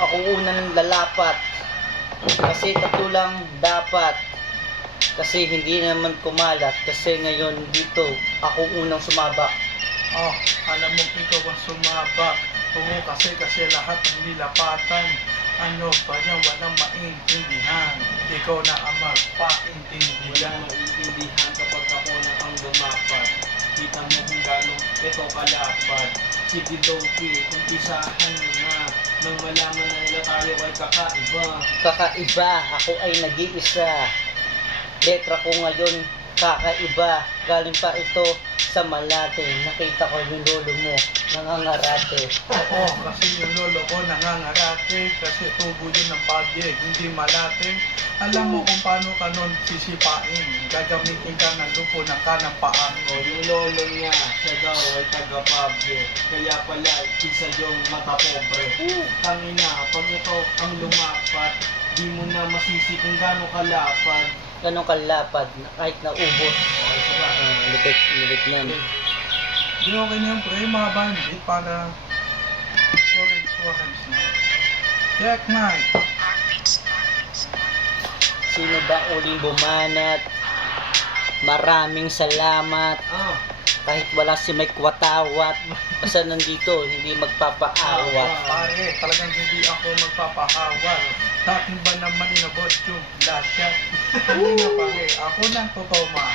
ako una ng lalapat. Kasi tatlo lang dapat. Kasi hindi naman kumalat. Kasi ngayon dito, ako unang sumabak. Oh, alam mo ikaw ang sumabak. Oo, kasi lahat ng nilapatan. Ano ba yan? Walang maintindihan. Ikaw na ang magpaintindihan. Walang maintindihan kapag ako na ang lumapat. Kita mo kung gano'ng ito kalapad. Sige Donkey, umpisahan mo na. Nang malaman na nila tayo ay kakaiba. Kakaiba, ako ay nag-iisa. Letra ko ngayon, kakaiba. Galing pa ito sa Malate. Nakita ko yung lolo mo, nangangarate. Oo, kasi yung lolo ko nangangarate. Kasi tubo yun ng pagyeg, hindi malate. Alam mo kung paano ka nun sisipain. Gagamitin ka ng lupo ng kanang paan. O yung lolo niya, siya daw ay taga-pabye. Kaya pala, isa yung mata-pobre. Tangina, pag ito ang lumapat, di mo na masisi kung gano'ng kalapad. Ganong kalapad, kahit naubos. O, isa ba? Lupit niyan. Di okay na yung pre, mga bandit para orange na. Check night. Sino ba uling bumanat? Maraming salamat. Ah, Kahit wala si Mike Watawat. Basta nandito, hindi magpapaawat. Pare, talagang hindi ako magpapahawal. Sa akin ba naman inabot yung last shot? Hindi na pare, ako ng totoma.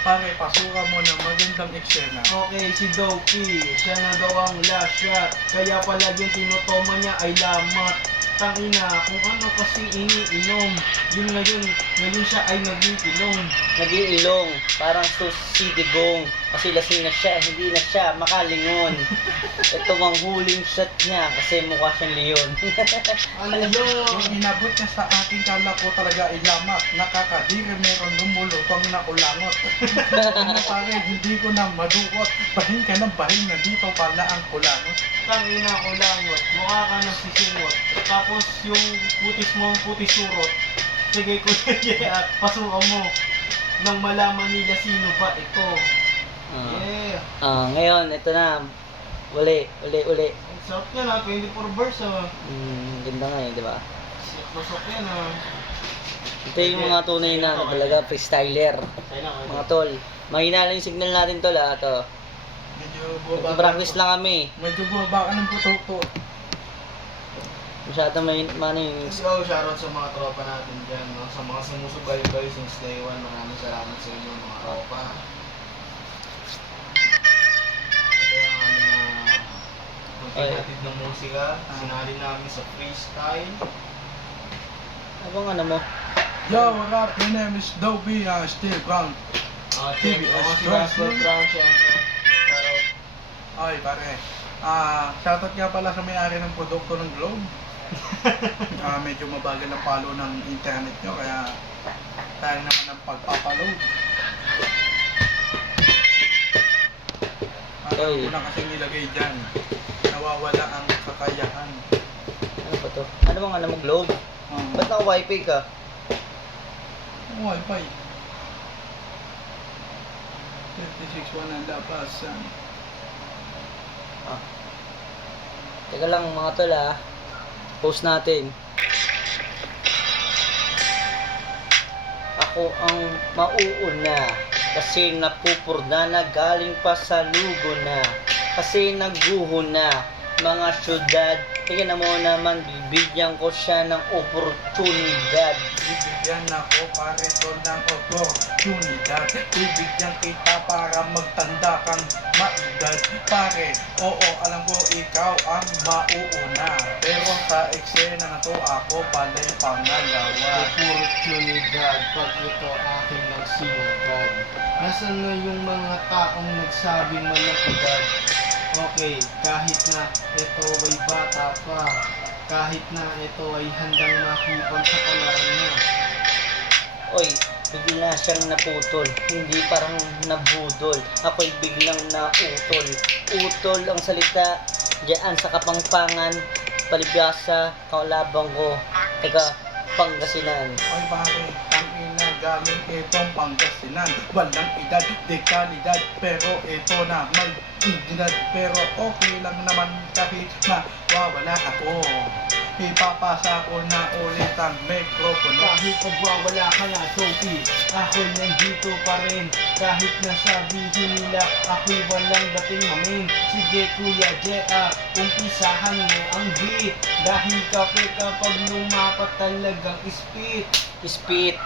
Pare, pasukan mo ng magandang eksena. okay, si Donkey, siya na daw ang last shot. Kaya pala yung tinutoma niya ay lamat. Tangina, kung ano kasi iniinom. Yun ngayon siya ay nagigilong. Nag-iilong, parang susidigong. Kasi lasing na siya, hindi na siya makalingon. Ito ang huling shot niya kasi mukha siyang leon. Ano yun? Yung inabot niya sa akin, kala ko talaga ay lamat. Nakakadiri, meron lumulutong na kulangot. Ano pare, hindi ko na maduot. Bahin ka ng bahin na dito pala ang kulangot. Tangina ko langot, mukha ka ng sisingot. Tapos yung putis mo ang putis surot. Sige ko yeah, pasukan mo. Nang malaman nila sino ba ito. Yeah. Ngayon, ito na. Uli. Ang sarap yan ha, 24 bars ha. Ganda nga di ba? Masok yan ha. Ito yung mga tunay na talaga freestyler. Kaya lang, Mga tol. Mahina lang yung signal natin tol to. Medyo bumaba. Practice lang kami. Medyo bumaba ka ng puto. Masyado may yung Let's go, shoutout sa mga tropa natin dyan, no? Sa mga sumusubaybay since day one, maraming salamat sa inyo mga tropa. Ito yung aming kunting hatid ng musika, sinali namin sa freestyle. Abang ano mo? Yo, what up? My name is Dobby, Steve Brown. Check ako si Rascal Brown, syempre. Shoutout. Ay, pare. Shoutout nga pala sa may-ari ng produkto ng Globe. Medyo mabagal ang follow ng internet nyo, kaya tayo naman ang pagpapaload. Ano Oy. na kasi nilagay dyan, nawawala ang kakayahan. Ano ba to? Ano bang ano mo globe? Ba't naka wifi ka? Wifi. 56 ang labasan. Teka lang mga tol post natin. Ako ang mauuna kasi napupurda na galing pa sa lugo na kasi nagguho na mga syudad. Tingnan mo naman, bibigyan ko siya ng oportunidad. Bibigyan ako pare to ng oportunidad. Bibigyan kita para magtanda kang maedad. Pare, oo, alam ko ikaw ang mauuna. Pero sa eksena na to, ako pala'y pangalawa. Oportunidad, pag ito aking nagsinugad. Nasaan na yung mga taong nagsabing malakidad? Okay, kahit na ito ay bata pa, kahit na ito ay handang makipag sa palaran na. Oy, bigla siyang naputol. Hindi parang nabudol. Ako'y biglang nautol. Utol ang salita diyan sa Kapampangan. Palibhasa, kaulabang ko. Taga Pangasinan. Ay pare, tangina galing itong Pangasinan. Walang edad, dekalidad, pero ito na may edad. Pero okay lang naman kahit na wawala ako. ipapasa ko na ulit ang mikropono. Kahit pagwawala ka na, Sophie, ako nandito pa rin. Kahit na sabihin nila, ako'y walang dating mamin. Sige Kuya Jea, umpisahan mo ang beat. Dahil kapag lumapat talagang spit. Speed.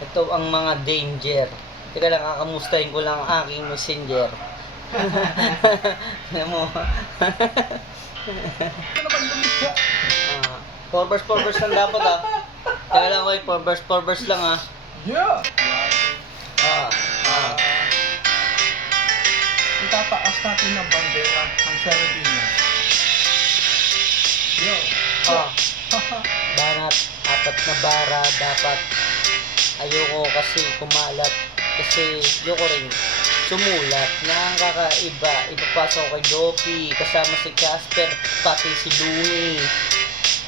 Ito ang mga danger. Teka lang, kakamustahin ko lang ang aking messenger. Alam mo? Ano ba lumikha? 4 verse lang dapat ah. Teka lang, oy, 4 verse lang ah. Yeah! Ah, ah. Itataas natin ng bandera ang Sardinas. Yo! Ah. Banat, 4 na bara dapat. Ayoko kasi kumalat. Kasi ayoko rin sumulat na ang kakaiba. Ipapasok ko kay Dopey, kasama si Casper, pati si Louie.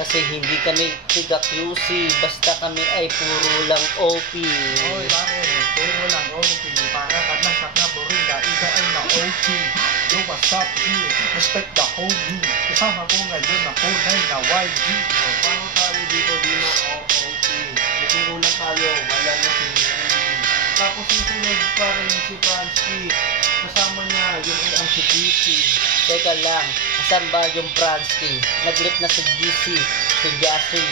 Kasi hindi kami tiga QC, basta kami ay puro lang OP. Oy, bakit? Puro lang OP. Para ka na sa naboringa, isa ay na OP. Yo, what's up, G? Respect the homie. Kasama ko ngayon na kulay na YG. Paano tayo dito di na OOP? Naturo lang tayo, wala na si Andy. Tapos susunod pa rin si Fransky. Kasama niya yung ang si Kitty. Teka lang, asan ba yung Pransky? Naglip na si GC, si Jassy.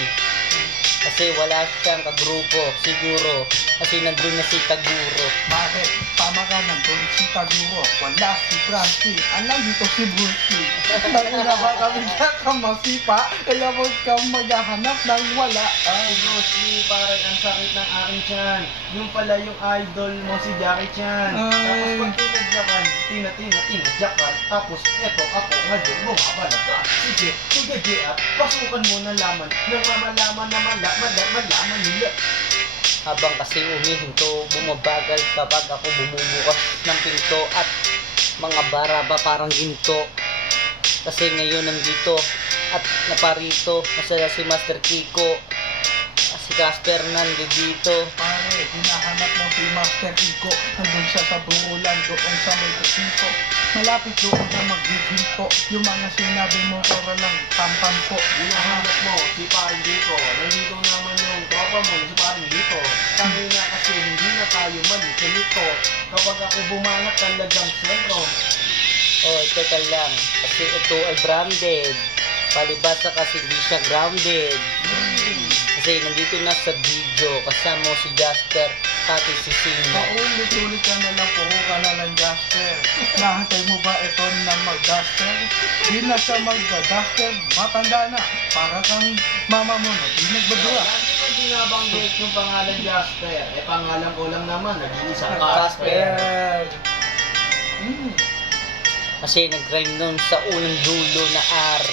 Kasi wala siyang kagrupo, siguro. Kasi nandun na si Taguro. Bakit? Tama ka nandun si Taguro. Wala si Frankie. Alam dito si Brucey. Nangina ba kami kang masipa? Kaya huwag kang maghahanap ng wala. Si Bruce Lee, parang ang sakit ng aking tiyan. Yung pala yung idol mo si Jackie Chan. Tapos Ay. pag tinadyakan, tinadyakan. Tapos eto ako ngayon bumabala ka. Sige, Kuya Jea, pasukan mo na laman. Nang mamalaman na malaman nila. Habang kasi umihinto, bumabagal kapag ako bumubukas ng pinto at mga bara ba parang ginto. Kasi ngayon nandito at naparito, nasala si Master Kiko, si Casper nandito. Pare, hinahanap mo si Master Iko. Nandun siya sa buulan doon sa may kasito. Malapit doon na maghihinto. Yung mga sinabi mo para lang tampan po. Hinahanap mo si Paring Dito. Nandito naman yung tropa mo si Paring Dito. Kami na kasi hindi na tayo manito. Kapag ako bumanat talagang sentro. Oh, teka lang, kasi ito ay branded. Palibasa kasi hindi siya grounded. Kasi nandito na sa video, kasama si Jasper, pati si Sino. Paulit-ulit ka na lang, puro ka na lang Jasper. Nahantay mo ba ito na mag-Jasper? Di na siya mag-Jasper, matanda na. Para kang mama mo na di nagbadura. Lagi ko binabanggit yung pangalan Jasper. Pangalan ko lang naman, nag-iisang Casper. Casper. Kasi nag-rhyme nun sa unang dulo na R.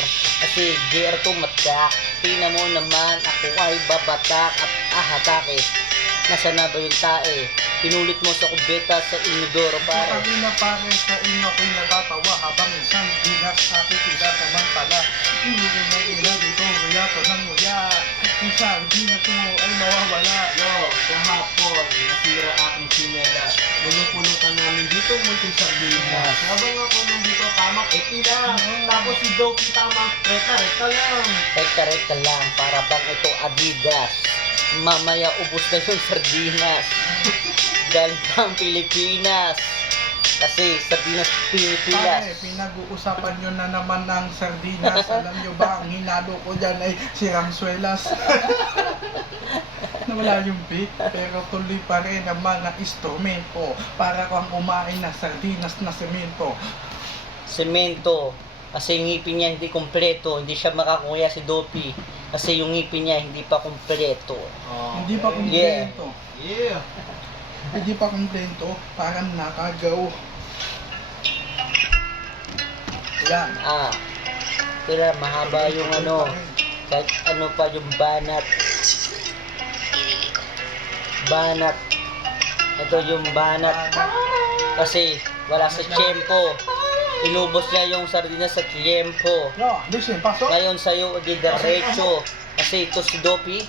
Kasi JR to matak. Tingnan mo naman, ako ay babatak at ahatake. Nasaan na ba yung tae? Pinulit mo sa kubeta sa inodoro pare. Pag na pare sa inyo ko'y natatawa habang isang bilas sa akin sila samantala. Inuwi na ila dito, nguya ko ng nguya. Isang bilas mo ay mawawala. Yo, kahapon, nasira aking sinelas. Pulutan namin dito munting sardinas. Habang ako nandito tamang eti lang. Tapos si Dopey tamang reta-reta lang. Rekta-rekta lang, para bang ito Adidas. Mamaya ubos na yung sardinas. Galing pang Pilipinas. Kasi sardinas Pilipinas. Pare, pinag-uusapan nyo na naman ng sardinas. Alam nyo ba, ang hinalo ko dyan ay si Ramsuelas. Nawala yung beat, pero tuloy pa rin ang mga instrumento. Para kang kumain na sardinas na semento. Semento. Kasi yung ngipin niya hindi kompleto. Hindi siya makakuya si Dopey. Kasi yung ngipin niya hindi pa kompleto. Hindi pa kumpleto. Yeah. Hindi pa kumpleto, parang nakagaw. Yan. Tira, mahaba yung ano. Kahit ano pa yung banat. Banat. Ito yung banat. Kasi wala sa tiyempo. Inubos niya yung sardinas sa tiyempo. Yo, listen, pasok. Ngayon sa'yo, di diretso. Kasi ito si Dopey,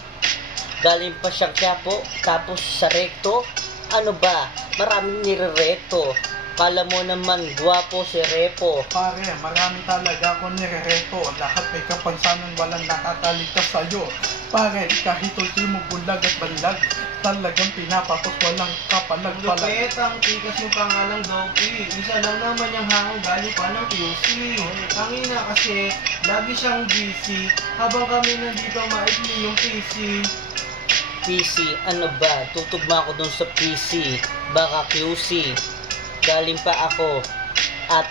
galing pa siyang Quiapo, tapos sa recto. Ano ba? Maraming nirereto. Kala mo naman gwapo si Repo. Pare, marami talaga akong nirereto. Lahat may kapansanan, walang nakakaligtas sa'yo. Pare, kahit ultimo bulag at balag, talagang pinapapos, walang kapalag-palag. Lupet, ang tikas mo pangalang Doki. Isa lang naman yung hango galing pa ng QC. Ang ina kasi, lagi siyang busy. Habang kami nandito maikli yung PC. PC, ano ba? Tutugma ako dun sa PC. Baka QC. Galing pa ako. At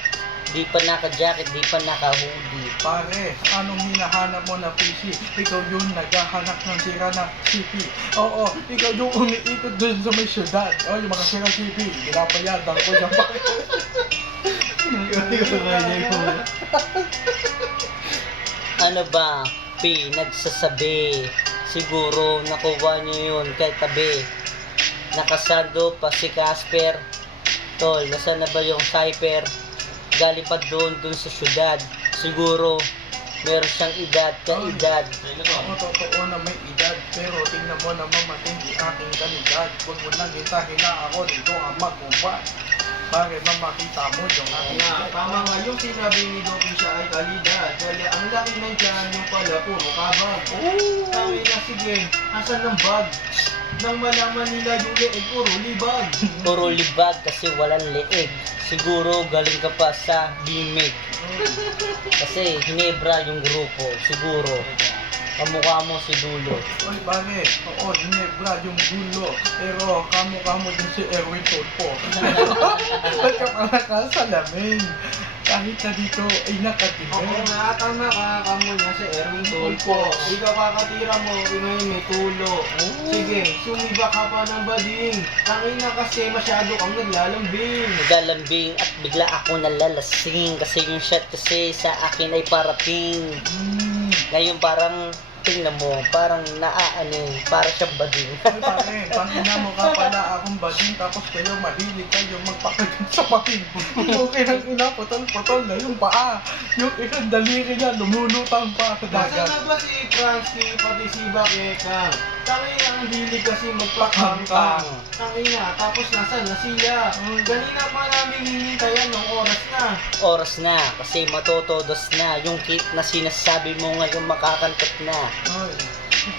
di pa naka-jacket, di pa naka-hoodie. Pare, anong hinahanap mo na PC? Ikaw yung naghahanap ng sira na CP. Oo, ikaw yung umiikot dun sa may syudad. Oh, yung mga sira CP, pinapayadan ko dyan pa. Ano ba? P, nagsasabi. Siguro nakuha niyo yun kay tabi. Nakasando pa si Casper. Tol, nasa na ba yung Cypher? Galing pa doon sa syudad. Siguro meron siyang edad ka edad. Ako totoo na may edad, pero tingnan mo naman matindi aking kalidad. Huwag mo nang hintahin na ako dito ang magkumpad. Pare, makita mo yung aking edad. Tama nga yung sinabi ni Doki siya ay kalidad. Dahil ang laki ng tiyan yung pala puro kabag. Sabi na sige, asan ng bag? Nang malaman nila yung leeg, puro libag. Puro libag kasi walang leeg. Siguro galing ka pa sa Bimig. Kasi Hinebra yung grupo. Siguro. Kamukha mo si Dulo. Oy pare, oo, Ginebra yung gulo. Pero kamo din si Erwin Tulpo. Ba't ka pala kasalamin? Kahit na dito ay Oo nakatibay. nga, tama ka, kamo niya si Erwin Tulpo. Ikaw kakatira mo, ingay may tulo. Sige, sumiba ka pa ng bading. Tangina kasi masyado kang naglalambing. Nagalambing at bigla ako nalalasing. Kasi yung shot kasi sa akin ay parating. Ngayon parang tingnan mo, parang para siyang bading. Oy pare, pangina mo ka pala akong bading tapos kayo mahilig kayo magpakagat sa pating. Okay nang ina, putol-putol na yung paa. Yung isang daliri niya lumulutang pa sa Nasaan dagat. na ba si Fransky, pati si Bakekang? Tangina, ang hilig kasi magpakangkang. Tangina, tapos nasaan na sila? Kanina pa namin hihintayan ng oras na. Oras na, kasi matotodos na. Yung kit na sinasabi mo ngayon makakantot na. Oy.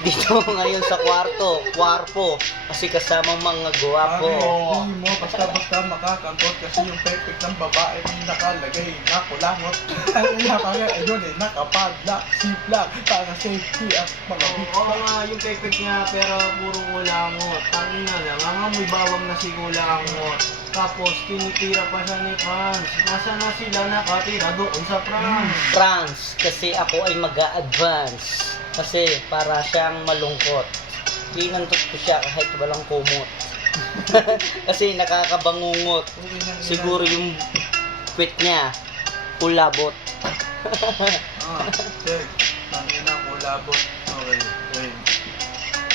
Dito ngayon sa kwarpo. Kasi kasamang mga guwapo. Pare, hindi mo basta-basta makakantot kasi yung perfect ng babae may nakalagay na kulangot. Ang ina pare, ayun eh, nakapadlock, ziplock, para safety at mga Oo nga, yung perfect niya, pero puro kulangot. Tangina, nangangamoy bawang na si kulangot. Tapos, tinitira pa siya ni Franz. Nasaan na sila nakatira doon sa France? France, kasi ako ay mag-a-advance. Kasi para siyang malungkot. Inantot ko siya kahit walang kumot. Kasi nakakabangungot. Siguro yung quit niya, kulabot. Check. Tangina, kulabot. Okay, okay.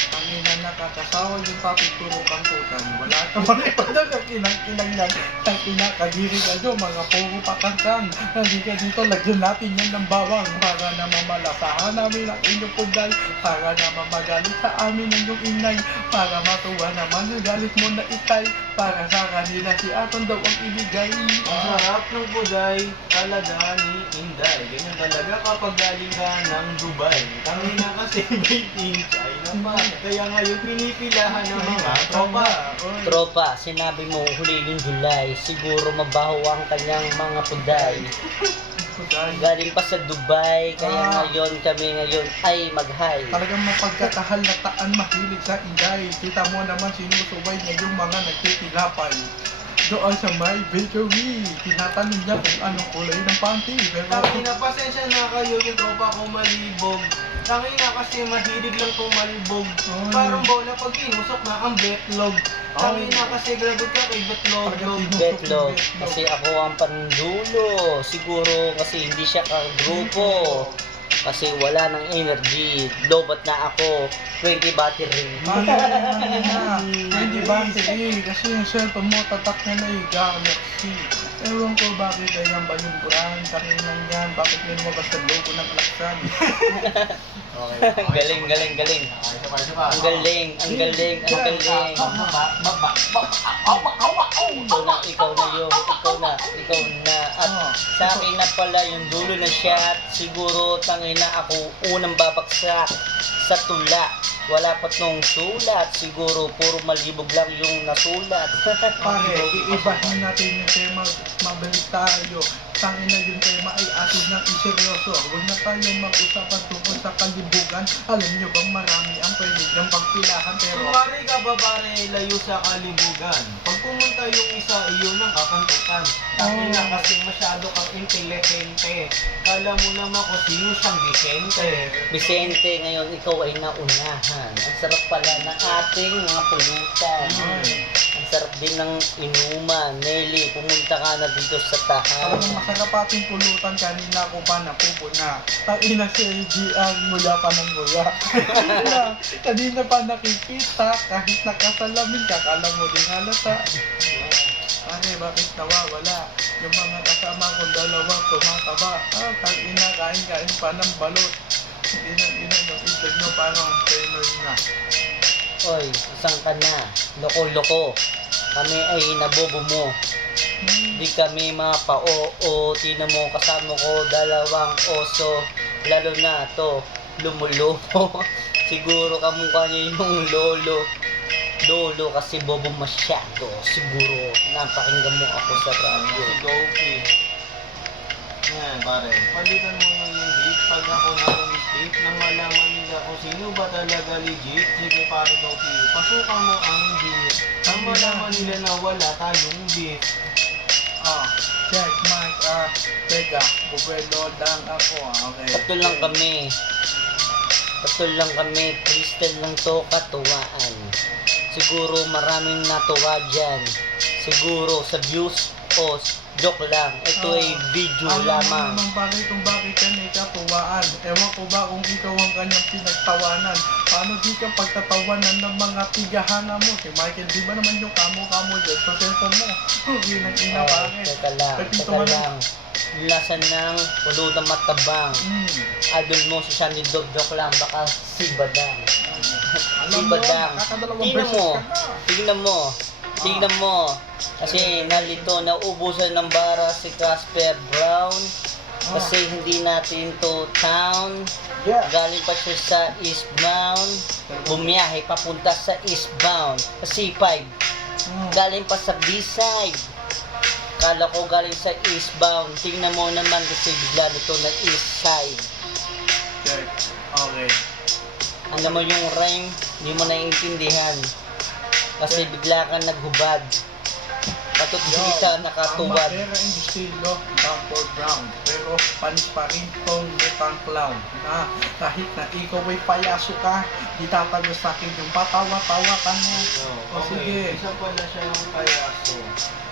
Tangina, nakakasawa yung topic puro kantutan. Wala ka man ipada sa kinang-kinang yan. Tangina, kagiri kayo, mga puro pakangkang. Hindi ka dito, lagyan natin yan ng bawang. Para na mamalasahan namin ang inyong punday. Para na mamagalit sa amin ang iyong inay. Para matuwa naman ang galit mo na itay. Para sa kanila si Aton daw ang ibigay. Ang sarap ng buday, talaga ni Inday. Ganyan talaga kapag galing ka ng Dubai. Tangina kasi made in China pa. Kaya ngayon pinipilahan ng mga tropa. Oy. Tropa, sinabi mo huli yung July. Siguro mabaho ang kanyang mga puday. Galing pa sa Dubai, kaya ngayon kami ngayon ay mag-high. Talagang mapagkakahalataan mahilig sa inday. Kita mo naman sinusubay niya yung mga nagtitilapay. Doon sa may bakery, tinatanong niya kung anong kulay ng panty. Pero Tangina, pasensya na kayo yung tropa ko malibog. Tangina kasi mahilig lang tumalbog. Ay. Parang bola pag tinusok na ang betlog. Tangina kasi grabe ka kay betlog. Betlog, kasi ako ang pandulo. Siguro kasi hindi siya kagrupo. Kasi wala ng energy. Lobat na ako. 20 battery. Hindi ba kasi yung cellphone mo tatak niya na yung Galaxy. Ewan ko bakit ganyan ba yung brand. kakinang yan. Bakit may lumabas sa logo ng alaksan? Galing, galing, galing. Ang galing, ang galing, ang galing. Ikaw na yung, ikaw na. At sa akin na pala yung dulo na shot. Siguro tangin na ako unang babaksak sa tula. Wala pa tong sulat. Siguro puro malibog lang yung nasulat. Pare, iibahin natin yung tema, mabalik tayo. Tangin na yung tema ay atin ng iseryoso. Huwag na tayong mag-usapan tungkol sa kalibugan. Alam nyo bang marami ang pwede niyang pagpilahan, pero Kumari ka ba pare layo sa kalibugan? Pag pumunta yung isa, iyon ang kakantutan. Tangin na kasi masyado kang intelligente. Kala mo naman kung sino siyang Vicente. Vicente, ngayon ikaw ay naunahan. Ang sarap pala ng ating mga pulutan. Ang sarap din ng inuman. Nelly, pumunta ka na dito sa tahanan. talagang masarap ating pulutan. Kanina ko pa napupuna. Tangina si LGR, nguya pa ng nguya. Kanina pa nakikita, kahit nakasalamin ka, kala mo din halata. Pare, bakit nawawala? Yung mga kasama kong dalawang tumataba. Tangina, kain-kain pa ng balot. Hindi na yung itlog nyo parang penoy na. Oy, isang ka na. Loko-loko. Kami ay nabobo mo. Di kami mga pa-oo. Tinan mo, kasama ko dalawang oso. Lalo na to, lumuloko. Siguro kamukha niya yung lolo. Lolo kasi bobo masyado. Siguro napakinggan mo ako sa radyo. Si Gopi. Yan pare, palitan mo na yung beat. Pag ako na-mistake, nang malaman nila kung sino ba talaga legit. Sige pare Gopi, pasukan mo ang beat. Nang malaman nila na wala tayong beat. Check mic, teka, buwelo lang ako, okay. Tatlo lang kami. Tatlo lang kami. Freestyle lang to, katuwaan. Siguro maraming natuwa dyan. Siguro sa views o joke lang. Ito ay video lamang. Alam mo naman pare kung bakit yan ay katuwaan. Ewan ko ba kung ikaw ang kanyang pinagtawanan. Paano di ka pagtatawanan ng mga tigahana mo? Si Michael, di ba naman yung kamo-kamo dyan sa cellphone mo? Ginang ina pare. Teka lang, Pagpinto teka mo lang. Lasa ng pulutang matabang. Idol mo si Sandy Dog, joke lang. Baka si Badang. Si Alam mo, Badang. kakadalawang Tingnan beses mo. ka na. Tingnan mo. Tingnan mo. Kasi nalito, naubusan ng bara si Casper Brown. Kasi hindi natin to town. Yeah. Galing pa siya sa eastbound. Bumiyahe papunta sa eastbound. Kasi 5. Galing pa sa B-side. Kala ko galing sa eastbound. Tingnan mo naman kasi bigla nito na east side. Check. Okay. Alam mo yung rhyme, hindi mo naiintindihan. Kasi bigla kang naghubad. Katot hindi ka nakatuwad. Ang makera in the estilo, Bangkor Brown. Pero panis pa rin tong metang clown. Kahit na ikaw ay payaso ka, di tatago sa akin yung patawa-tawa ka na. O sige. Isa pala siya yung payaso.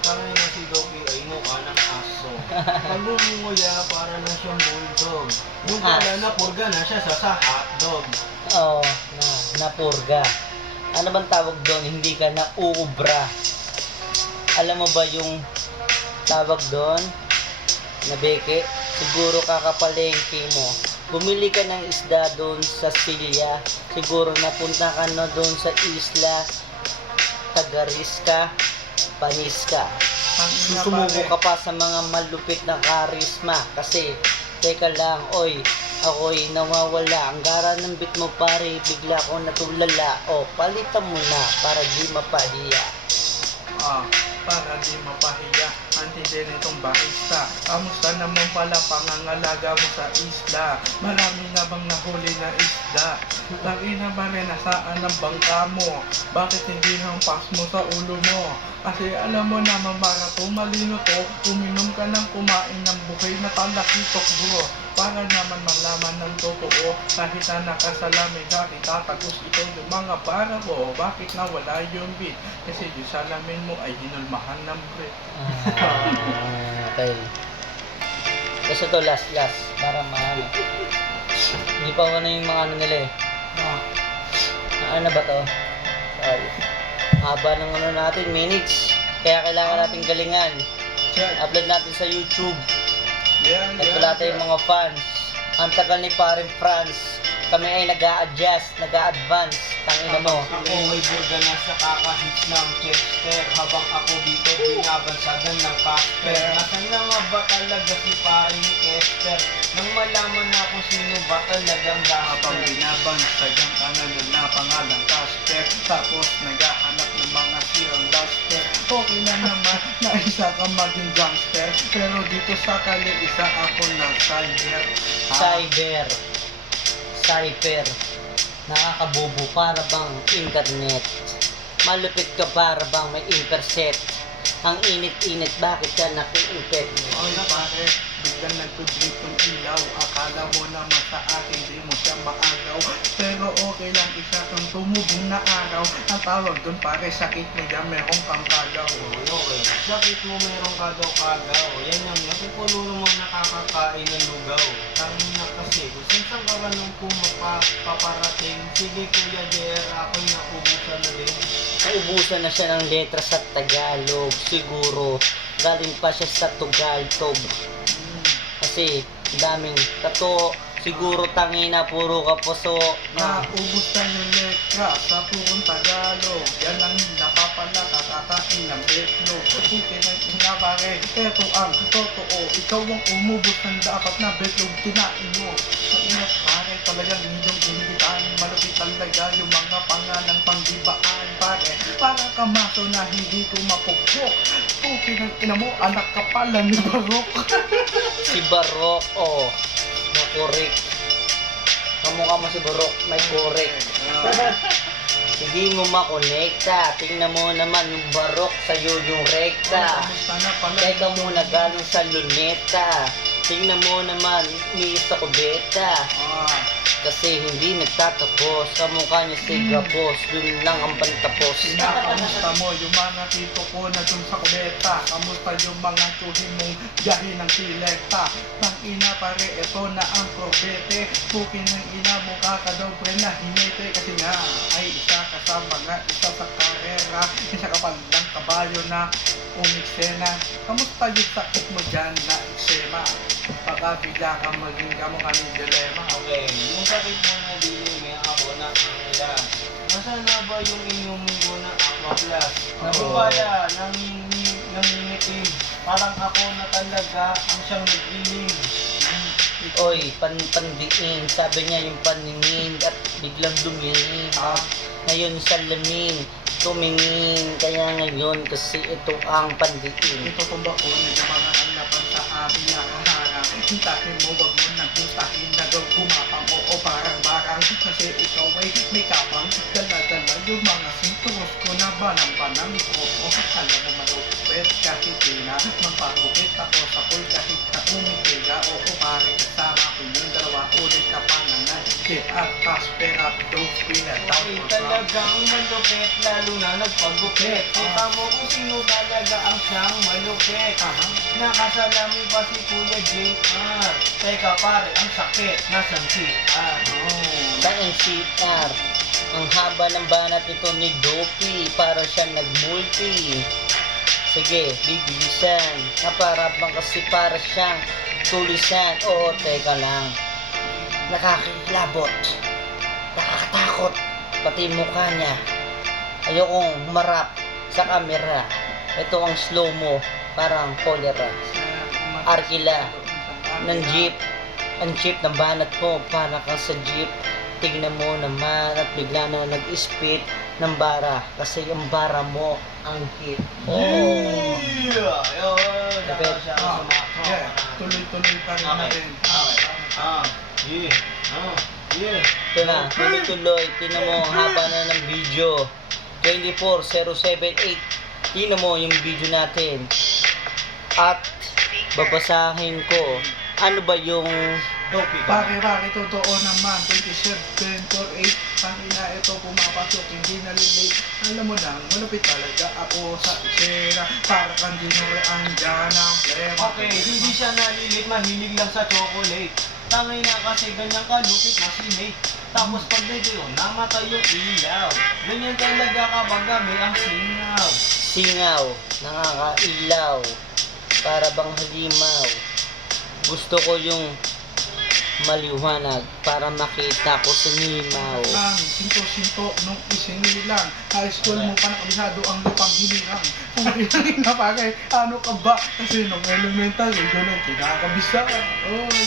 Tangin na si Gopi ay mukha ng aso. Pag ngumunguya, para na siyang bulldog. Yung pala napurga na siya sa hotdog. Oo, napurga. Ano bang tawag doon? Hindi ka na uubra. Alam mo ba yung tawag doon? Na beke? Siguro kakapalengke mo. Bumili ka ng isda doon sa Silya. Siguro napunta ka na doon sa isla. Tagariska, Paniska. Susumubo ka pa sa mga malupit na karisma. Kasi, teka lang, oy, ako'y nawawala. Ang gara ng bit mo pare, bigla ko natulala. O, palitan mo na para di mapahiya. Para di mapahiya, antigen itong barista. Kamusta naman pala pangangalaga mo sa isla? Marami na bang nahuli na isda? Lagi na ba rin nasaan ang bangka mo? Bakit hindi hampas mo sa ulo mo? Kasi alam mo naman para tumalino to, uminom ka ng kumain ng buhay na talakitok bro. Para naman malaman ng totoo, kahit na nakasalamin ka, itatagos ito yung mga para ko. Bakit nawala yung beat? Kasi yung salamin mo ay hinulmahan ng bread. Okay. Gusto to last. Para maano. Hindi pa ano yung mga ano nila eh. Ano ba to? Sorry. Haba ng ano natin, minutes. Kaya kailangan natin galingan. Check. Upload natin sa YouTube. Yan Wala tayong mga fans. Ang tagal ni paring France. Kami ay nag-a-adjust, nag-a-advance. Tangina mo. Ako ay burga na sa kakahits ng Chester. Habang ako dito binabansagan ng Casper. Nasaan na nga ba talaga si paring Chester? Nang malaman na kung sino ba talagang Habang Casper. binabansagan ka na nun na pangalang Casper, tapos naghahanap ng mga sirang duster. Okay na naman na isa ka maging gangster, pero dito sa kali isa ako ng cyber. Cyber. Cyber. Nakakabobo para bang internet. Malupit ka para bang may intercept. Ang init-init, bakit ka naki-impet? Oy pare, biglang nagpudlip ng ilaw. Akala mo naman sa akin di mo siya maagaw, pero okay lang isa kang tumubong na araw. Ang tawag dun pare, sakit mo yan, merong kang kagaw. Okay. Sakit mo meron kagaw-kagaw. Yan yung napupulo mo nakakakain ng lugaw. Tangin na kasi, kung saan ka ba nung paparating? Sige Kuya JR, ako'y naubusan na din. Naubusan na siya ng letra sa Tagalog. Siguro, galing pa siya sa Tugaltog. Kasi, daming tato. Siguro tangina, puro kapuso. Naubos na yung letra sa purong Tagalog. Yan ang napapala, kakatain ng betlog. Buti ng ina pare, eto ang totoo. Ikaw ang umubos ng dapat na betlog kinain mo. Sa ina pare, talagang niyong inigitan. Malupit talaga yung mga pangalang panggibaan pare. Parang kamaso na hindi ko mapugpok. Buti ng ina mo, anak ka pala ni Barok. Si Barok, oh. Makorek. Kamukha mo si Barok, may korek. Hindi mo makonekta. Tingnan mo naman yung Barok sa'yo yung rekta. Teka muna galing sa luneta. Tingnan mo naman, ni sa kubeta. Kasi hindi nagtatapos. Kamukha niya si Gapos. Dun lang ang pantapos. Kamusta mo yung mga tito ko na dun sa kubeta? Kamusta yung mga tsuhin mong biyahe ng silekta? Nang ina pare, eto na ang probete. Pukin ng ina mo kakadaw pre na hinete. Kasi nga ay isa ka sa mga isa sa karera. Isa ka palang kabayo na umiksena. Kamusta yung sakit mo dyan na eksema? Baka bigla ka maging kamukha ng dilema. Okay, yung sakit mo na dili may ako na kanila. Nasaan na ba yung inumin ko na Aqua Plus? Nabubala, nangingitim. Parang ako na talaga ang siyang nagiling. Oy, pandiin. Sabi niya yung paningin at biglang dumingin. Ngayon sa lamin, tumingin. Kaya ngayon kasi ito ang pandiin. Ito ko ba ko na yung mga alapan sa amin na kaharang? Hintahin mo, wag mo nang hintahin na gumapang o parang barang. Kasi ikaw ay may kapang dala-dala yung mga sinturos ko na banang-banang ko. Alam mo malupit kahit di na magpagupit ako sa pool kahit na umitiga. Oo pare, kasama ko yung dalawa ulit na panganan. At Casper at Dove pinataw Okay, ko talagang malupit, lalo na nagpagupit. Kita mo kung sino talaga ang siyang malupit. Nakasalami pa si Kuya JR. Teka pare, ang sakit, nasan si CR? Sa NCR, ang haba ng banat nito ni Dopey. Para siya nagmulti. Sige, bibilisan. Naparabang kasi para siyang tulisan. Oo, teka lang. Nakakilabot. Nakakatakot. Pati mukha niya. Ayokong humarap sa camera. Ito ang slow-mo. Parang cholera. Arkila ng jeep. Ang jeep ng banat mo. Para kang sa jeep. Tignan mo naman at bigla na nag-spit ng bara. Kasi yung bara mo ang hit. Oh. Yeah! Yun! Lapit. Siya ang Yeah, tuloy-tuloy pa rin Okay. natin. Yeah! Yeah! Ito na, tuloy-tuloy. Tingnan mo, ang haba na ng video. 24:078. Tingnan mo yung video natin. At babasahin ko. Ano ba yung Dopey ka. Pare, totoo naman. 27.48. Tangina ito pumapasok, hindi nalilate. Alam mo nang, malupit talaga ako sa isera. Para kang dinurean dyan ang plema. Okay, hindi siya nalilit, mahilig lang sa chocolate. Tangay na kasi ganyan kalupit na si Nate. Tapos pag medyo namatay yung ilaw. Ganyan talaga kapag may ang singaw. singaw, nakakailaw, para bang halimaw? Gusto ko yung maliwanag para makita ko si Mimaw. Ang sinto-sinto nung isinilang. High school mo pa nakabisado ang lupang hinirang. Kung kailangan na bagay, ano ka ba? Kasi nung elementary, doon ay kinakabisa. Oy.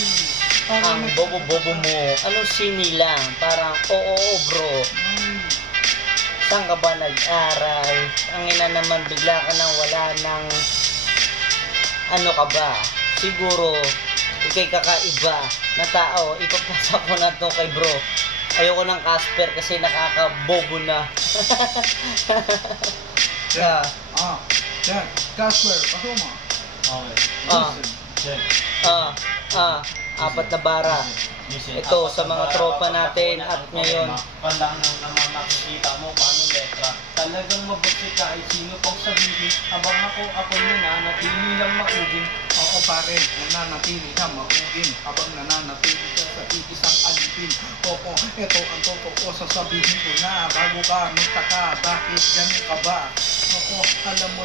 Ang bobo-bobo mo, anong sinilang? Parang, oo bro, saan ka ba nag-aral? Ang ina naman, bigla ka nang wala ng, ano ka ba? Siguro, ikay kakaiba na tao, ipapasa ko na to kay bro. Ayoko ng Casper kasi nakakabobo na. Yan. Yan. Casper, paso mo. Okay. Ah. Listen. Check. Apat na bara. Listen. Ito, Apat sa na mga bara, tropa pag natin ako at na ngayon. Kanda naman makikita mo paano letra. Talagang mabuti kahit sino pang sabihin. Habang ako nananatili lang maugin. Oo pare, nananatili na maugin habang nananatili ka sa isang alipin. Oo, ito ang totoo, sasabihin ko na bago ka magtaka, bakit ganun ka ba? Oo, alam mo